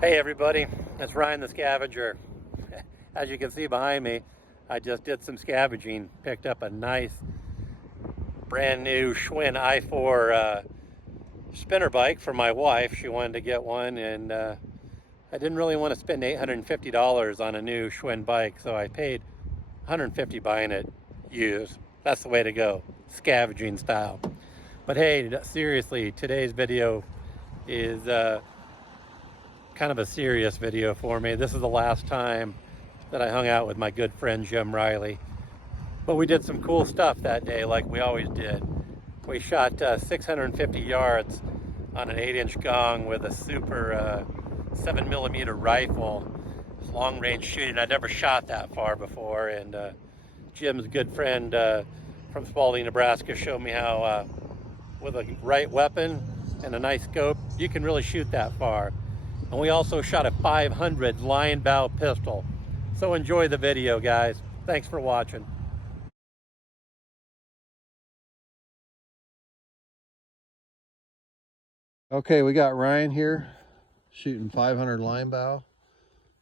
Hey everybody, it's Ryan the Scavenger. As you can see behind me, I just did some scavenging, picked up a nice brand new Schwinn i4 spinner bike for my wife. She wanted to get one, and I didn't really want to spend $850 on a new Schwinn bike, so I paid $150 buying it used. That's the way to go, scavenging style. But hey, seriously, today's video is kind of a serious video for me. This is the last time that I hung out with my good friend Jim Reilly. But we did some cool stuff that day, like we always did. We shot 650 yards on an 8-inch gong with a super 7mm rifle. It's long range shooting. I'd never shot that far before, and Jim's good friend from Spalding, Nebraska showed me how with a right weapon and a nice scope, you can really shoot that far. And we also shot a 500 Linebaugh pistol. So enjoy the video, guys. Thanks for watching. Okay, we got Ryan here shooting 500 Linebaugh.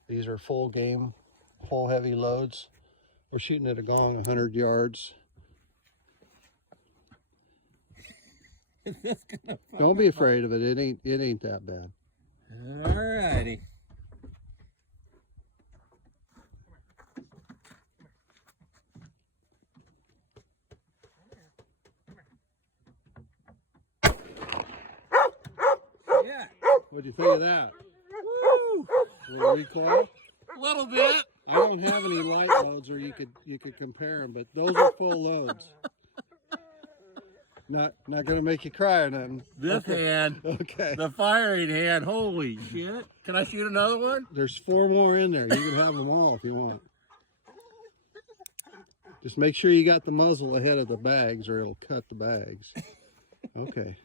These are full game, full heavy loads. We're shooting at a gong 100 yards. Don't be afraid of it. It ain't that bad. Alrighty. Yeah. What'd you think of that? Woo! A little recoil? A little bit. I don't have any light loads, or you could compare them, but those are full loads. Not gonna make you cry or nothing. This hand, okay. the firing hand, holy shit. Can I shoot another one? There's 4 more in there. You can have them all if you want. Just make sure you got the muzzle ahead of the bags, or it'll cut the bags. Okay.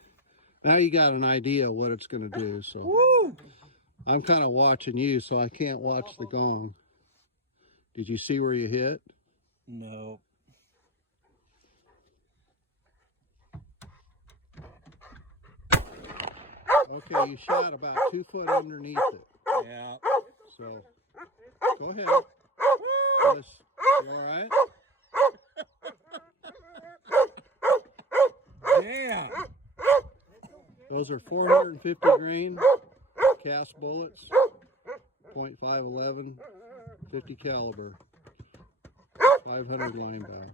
Now you got an idea of what it's going to do. So Woo! I'm kind of watching you, so I can't watch the gong. Did you see where you hit? No. Okay, you shot about 2 foot underneath it. Yeah. So go ahead. Yes. You all right? Yeah. Those are 450 grain cast bullets, .511, 50 caliber, 500 Linebaugh.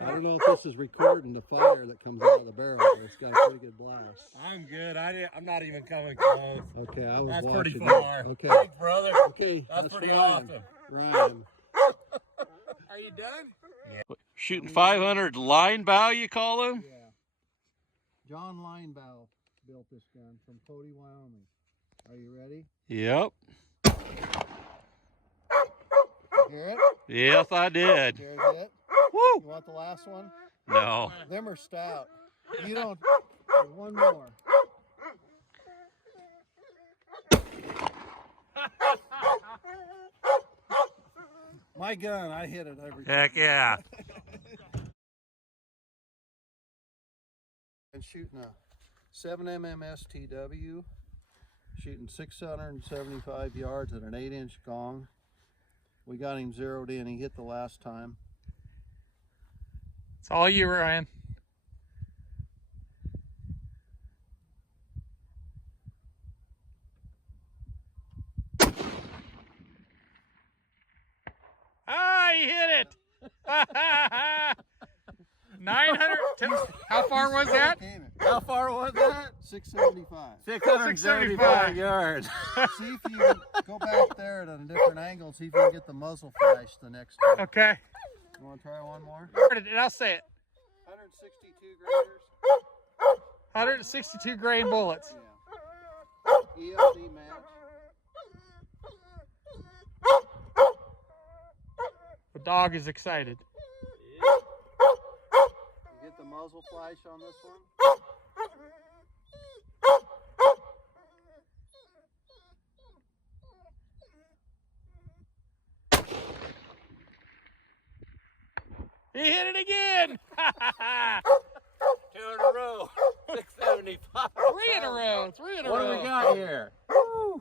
I don't know if this is recording the fire that comes out of the barrel, but it's got a pretty good blast. I'm good. I'm not even coming close. Okay, I was That's watching. pretty far. Okay. Thanks, brother. Okay, That's pretty Ryan. awesome. Ryan. Are you done? Yeah. Shooting 500 Linebaugh, you call him? Yeah. John Linebaugh built this gun from Cody, Wyoming. Are you ready? Yep. You hear it? Yes, I did. Here's it. Woo! You want the last one? No. Them are stout. You don't. One more. My gun, I hit it every time. Heck yeah. And shooting a 7mm STW, shooting 675 yards at an 8-inch gong. We got him zeroed in. He hit the last time. It's all you, Ryan. Ah, you hit it! 900. How far was that? How far was that? 675. 675 yards. See if you can go back there at a different angle, see if you can get the muzzle flash the next time. Okay. You want to try one more? And I'll say it. 162 graders. 162 grain bullets. Yeah. ELD match. The dog is excited. You get the muzzle flash on this one? He hit it again. 2 in a row. 675. Three in a row. Three in a What row. do we got here?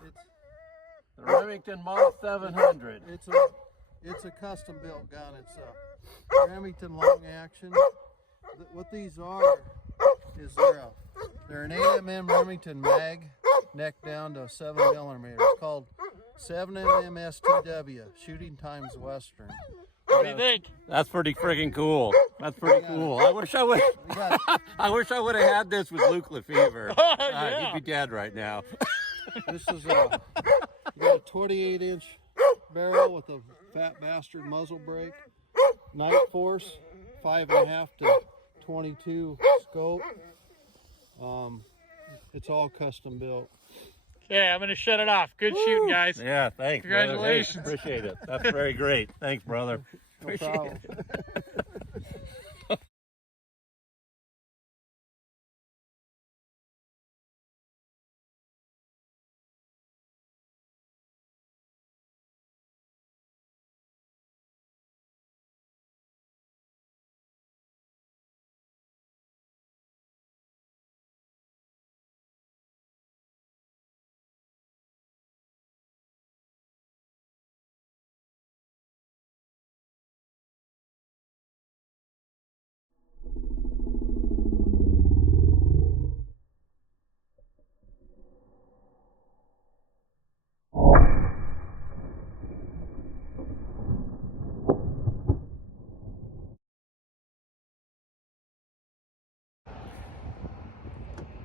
It's The Remington Model 700. it's a custom built gun. It's a Remington long action. What these are is they're an 8mm Remington mag, neck down to 7mm. It's called 7mm STW, Shooting Times Western. What do you think? That's pretty freaking cool. That's pretty cool. I wish I would. We got I wish I would have had this with Luke Lefevre. Yeah. He'd be dead right now. this is you got a 28-inch barrel with a fat bastard muzzle brake, Night Force 5.5 to 22 scope. It's all custom built. Okay, I'm gonna shut it off. Good shooting, guys. Yeah, thanks. brother. Congratulations. Hey, appreciate it. That's very great. Thanks, brother. No Appreciate problem. it.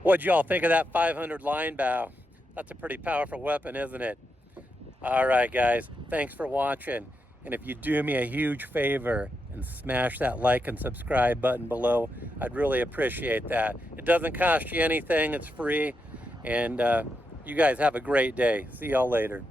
What'd y'all think of that 500 Linebaugh? That's a pretty powerful weapon, isn't it? All right, guys, thanks for watching. And if you do me a huge favor and smash that like and subscribe button below, I'd really appreciate that. It doesn't cost you anything, it's free. And you guys have a great day. See y'all later.